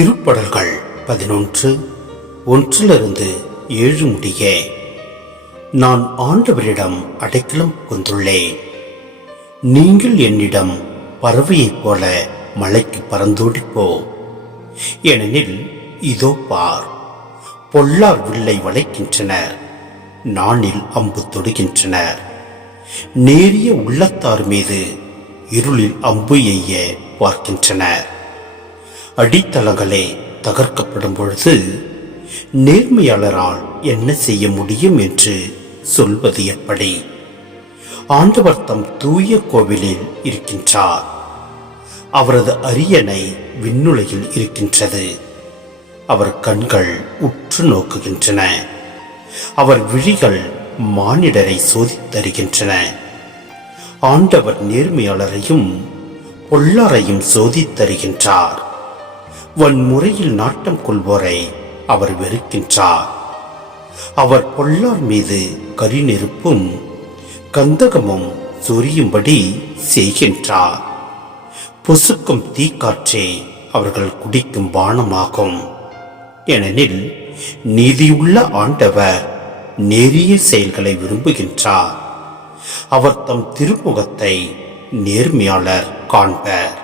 திருப்படல்கள் 11:1-7 முடிய. நான் ஆண்டவரிடம் அடைக்கலம் புகுந்துள்ளேன். நீங்கள் என்னிடம் பறவையைப் போல மலைக்கு பறந்தோடிப்போ. ஏனெனில் இதோ பார், பொல்லார் வில்லை வளைக்கின்றனர், நாணில் அம்பு தொடுகின்றனர். நேரிய உள்ளத்தார் மீது இருளில் அம்பு எய்ய பார்க்கின்றனர். அடித்தளங்களே தகர்க்கப்படும் பொழுது நேர்மையாளரால் என்ன செய்ய முடியும் என்று சொல்வது எப்படி? ஆண்டவர் தம் தூய கோவிலில் இருக்கின்றார். அவரது அரியணை விண்ணுலகில் இருக்கின்றது. அவர் கண்கள் உற்று நோக்குகின்றன. அவர் விழிகள் மானிடரை சோதித்தருகின்றன. ஆண்டவர் நேர்மையாளரையும் பொல்லாரையும் சோதித்தருகின்றார். வன்முறையில் நாட்டம் கொள்வோரை அவர் வெறுக்கின்றார். அவர் பொல்லார் மீது கரிநெருப்பும் கந்தகமும் சொரியும்படி செய்கின்றார். பொசுக்கும் தீக்காற்றே அவர்கள் குடிக்கும் பானமாகும். ஏனெனில் நீதியுள்ள ஆண்டவர் நேரிய செயல்களை விரும்புகின்றார். அவர் தம் திருமுகத்தை நேர்மையாளர் காண்பர்.